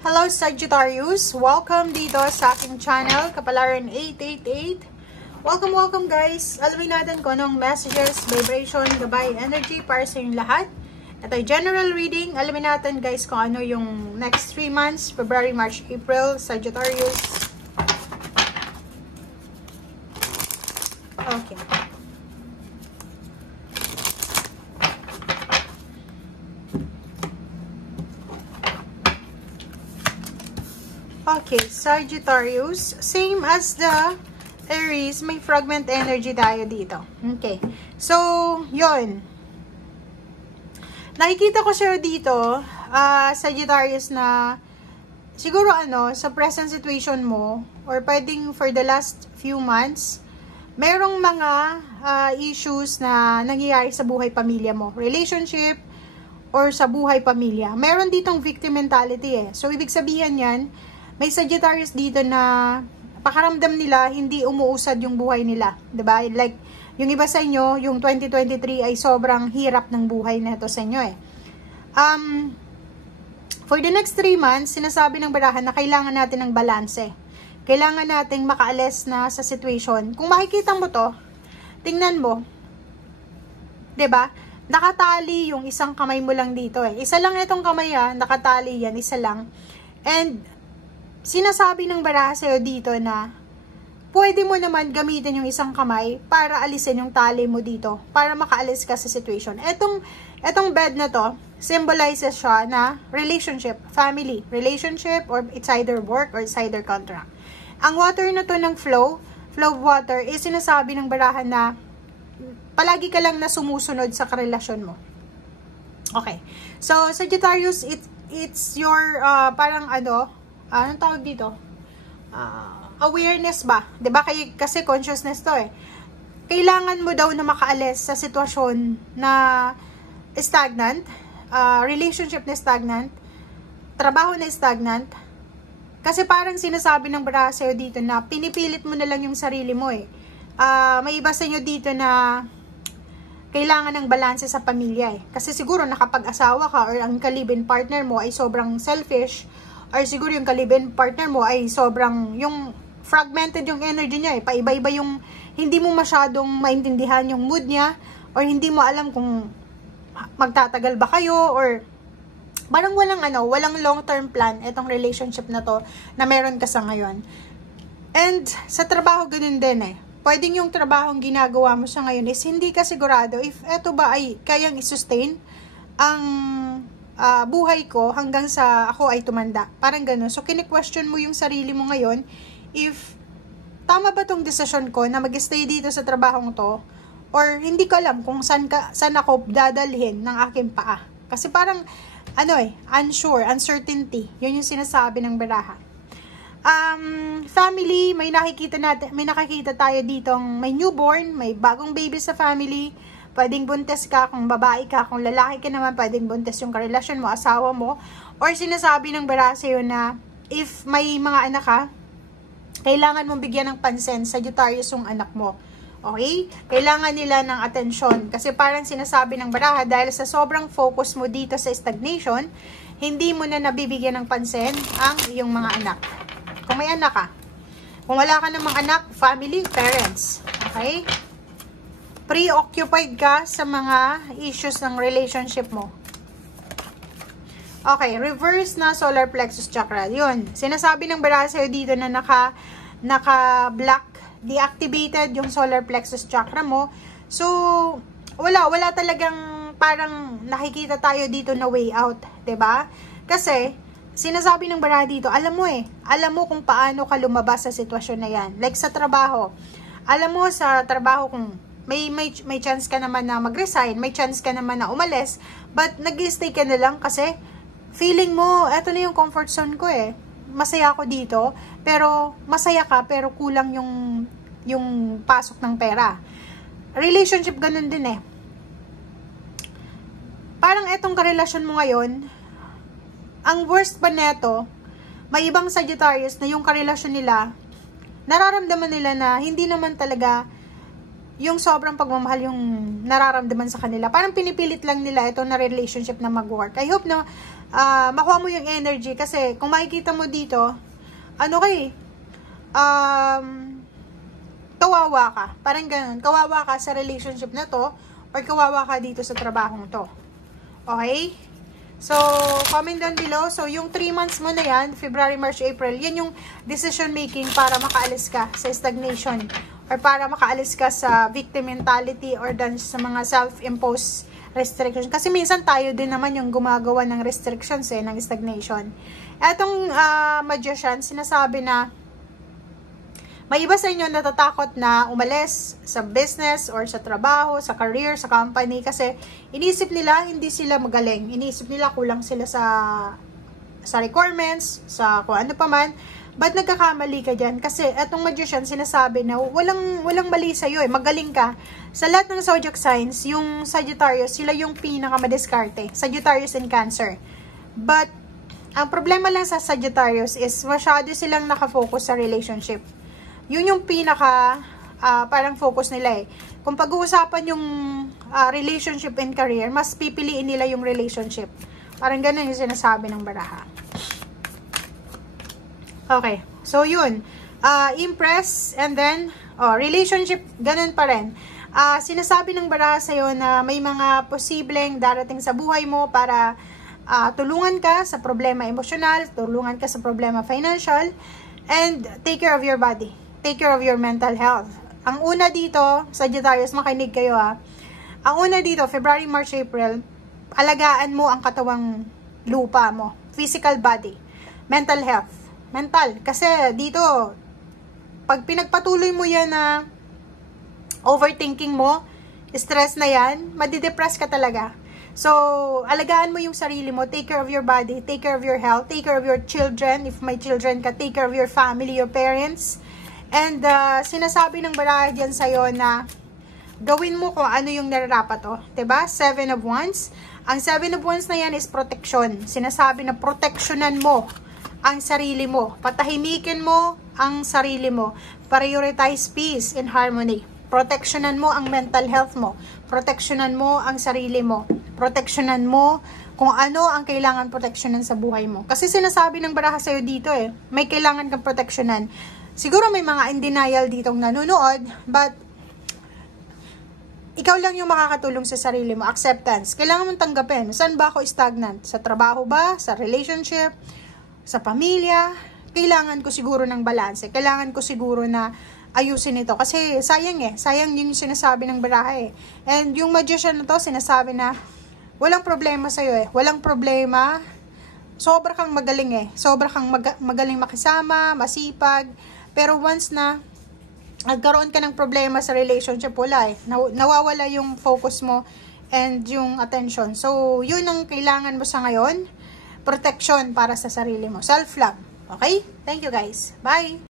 Hello Sagittarius! Welcome dito sa aking channel, Kapalaran 888. Welcome guys! Alamin natin kung anong messages, vibration, gabay, energy para sa inyong lahat. Ito ay general reading. Alamin natin guys kung ano yung next 3 months, February, March, April, Sagittarius. Okay. Okay, Sagittarius, same as the Aries, may fragment energy tayo dito. Okay, so, yon. Nakikita ko siya dito, Sagittarius, na siguro sa present situation mo, or pwedeng for the last few months, merong mga issues na nangyayari sa buhay pamilya mo. Relationship, or sa buhay pamilya. Meron ditong victim mentality eh. So, ibig sabihin yan, may Sagittarius dito na pakaramdam nila hindi umuusad yung buhay nila, 'di ba? Like yung iba sa inyo, yung 2023 ay sobrang hirap ng buhay nito sa inyo eh. For the next 3 months, sinasabi ng barahan na kailangan natin ng balanse. Kailangan nating makaalis na sa situation. Kung makikita mo 'to, tingnan mo. 'Di ba? Nakatali yung isang kamay mo lang dito eh. Isa lang itong kamay nakatali yan, isa lang. And sinasabi ng baraha sa'yo dito na pwede mo naman gamitin yung isang kamay para alisin yung tali mo dito, para makaalis ka sa situation. Etong bed na to, symbolizes siya na relationship, family, relationship, or it's either work or it's either contract. Ang water na to ng flow of water, is sinasabi ng barahan na palagi ka lang na sumusunod sa karelasyon mo. Okay. So, Sagittarius, it's your, parang anong tawag dito? Awareness ba? 'Di ba? Kasi consciousness to eh. Kailangan mo daw na makaalis sa sitwasyon na stagnant, relationship na stagnant, trabaho na stagnant. Kasi parang sinasabi ng baraha sa'yo dito na pinipilit mo na lang yung sarili mo eh. May iba sa inyo dito na kailangan ng balanse sa pamilya eh. Kasi siguro nakapag-asawa ka or ang kalibin partner mo ay sobrang selfish, or siguro yung kalibin partner mo ay sobrang, yung fragmented yung energy niya eh. Paiba-iba yung, hindi mo masyadong maintindihan yung mood niya, or hindi mo alam kung magtatagal ba kayo, or parang walang long-term plan itong relationship na to na meron ka sa ngayon. And sa trabaho ganun din eh. Pwedeng yung trabaho ginagawa mo sa ngayon is hindi ka sigurado if eto ba ay kayang i-sustain ang buhay ko hanggang sa ako ay tumanda. Parang gano'n. So, kini-question mo yung sarili mo ngayon if tama ba tong desisyon ko na mag-stay dito sa trabahong to, or hindi ko alam kung saan ako dadalhin ng aking paa. Kasi parang, unsure, uncertainty. Yun yung sinasabi ng baraha. Family, may nakikita tayo ditong may newborn, may bagong baby sa family. Pwedeng buntis ka, kung babae ka, kung lalaki ka naman, pwedeng buntis yung karelasyon mo, asawa mo. Or sinasabi ng baraha sa'yo na if may mga anak ka, kailangan mong bigyan ng pansin, Sagittarius yung anak mo. Okay? Kailangan nila ng atensyon. Kasi parang sinasabi ng baraha, dahil sa sobrang focus mo dito sa stagnation, hindi mo na nabibigyan ng pansin ang iyong mga anak. Kung may anak ka. Kung wala ka namang anak, family, parents. Okay? Preoccupied ka sa mga issues ng relationship mo. Okay, reverse na solar plexus chakra. Yun. Sinasabi ng baraha sa'yo dito na naka-black, deactivated yung solar plexus chakra mo. So, wala talagang parang nakikita tayo dito na way out. 'Di ba? Kasi, sinasabi ng baraha dito, alam mo kung paano ka lumabas sa sitwasyon na yan. Like sa trabaho. Alam mo sa trabaho kung may chance ka naman na mag-resign, may chance ka naman na umalis, but nag-stay ka na lang kasi feeling mo, eto na yung comfort zone ko eh. Masaya ako dito, pero masaya ka, pero kulang yung pasok ng pera. Relationship ganun din eh. Parang etong karelasyon mo ngayon, ang worst pa neto, may ibang Sagittarius na yung karelasyon nila, nararamdaman nila na hindi naman talaga yung sobrang pagmamahal yung nararamdaman sa kanila. Parang pinipilit lang nila ito na relationship na mag-work. I hope na makuha mo yung energy. Kasi kung makikita mo dito, kawawa ka. Parang ganun. Kawawa ka sa relationship na to or kawawa ka dito sa trabahong to. Okay? So, comment down below. So, yung 3 months mo na yan, February, March, April, yan yung decision making para makaalis ka sa stagnation or para makaalis ka sa victim mentality or dun sa mga self-imposed restrictions. Kasi minsan tayo din naman yung gumagawa ng restrictions ng stagnation. Etong magician, sinasabi na may iba sa inyo natatakot na umalis sa business or sa trabaho, sa career, sa company kasi iniisip nila hindi sila magaling. Iniisip nila kulang sila sa requirements, sa kung ano pa man. Ba't nagkakamali ka dyan? Kasi etong magician sinasabi na walang mali sa'yo magaling ka. Sa lahat ng zodiac signs, yung Sagittarius, sila yung pinaka-madiskarte. Sagittarius and Cancer. But, ang problema lang sa Sagittarius is masyado silang nakafocus sa relationship. Yun yung pinaka parang focus nila Kung pag-uusapan yung relationship and career, mas pipiliin nila yung relationship. Parang ganun yung sinasabi ng baraha. Okay. So, yun. Impress and then, relationship, ganun pa rin. Sinasabi ng baraha sa'yo na may mga posibleng darating sa buhay mo para tulungan ka sa problema emosyonal, tulungan ka sa problema financial, and take care of your body. Take care of your mental health. Ang una dito, Sagittarius, makinig kayo Ang una dito, February, March, April, alagaan mo ang katawang lupa mo. Physical body. Mental health. Mental. Kasi dito, pag pinagpatuloy mo yan na overthinking mo, stress na yan, madidepress ka talaga. So, alagaan mo yung sarili mo. Take care of your body. Take care of your health. Take care of your children. If may children ka, take care of your family, your parents. And sinasabi ng baraha dyan sa'yo na gawin mo kung ano yung nararapat diba? 7 of Wands. Ang 7 of Wands na yan is protection. Sinasabi na protectionan mo ang sarili mo. Patahimikin mo ang sarili mo. Prioritize peace and harmony. Protectionan mo ang mental health mo. Protectionan mo ang sarili mo. Protectionan mo kung ano ang kailangan protectionan sa buhay mo. Kasi sinasabi ng baraha sa'yo dito may kailangan kang protectionan. Siguro may mga in denial ditong nanonood, but ikaw lang yung makakatulong sa sarili mo. Acceptance. Kailangan mong tanggapin. Saan ba ako stagnant? Sa trabaho ba? Sa relationship? Sa pamilya? Kailangan ko siguro ng balanse. Kailangan ko siguro na ayusin ito. Kasi sayang Sayang yung sinasabi ng baraha And yung magician na to, sinasabi na walang problema sa'yo Walang problema. Sobra kang magaling Sobra kang magaling makisama, masipag. Pero once na nagkaroon ka ng problema sa relationship, wala nawawala yung focus mo and yung attention. So, yun ang kailangan mo sa ngayon. Protection para sa sarili mo. Self-love. Okay? Thank you guys. Bye!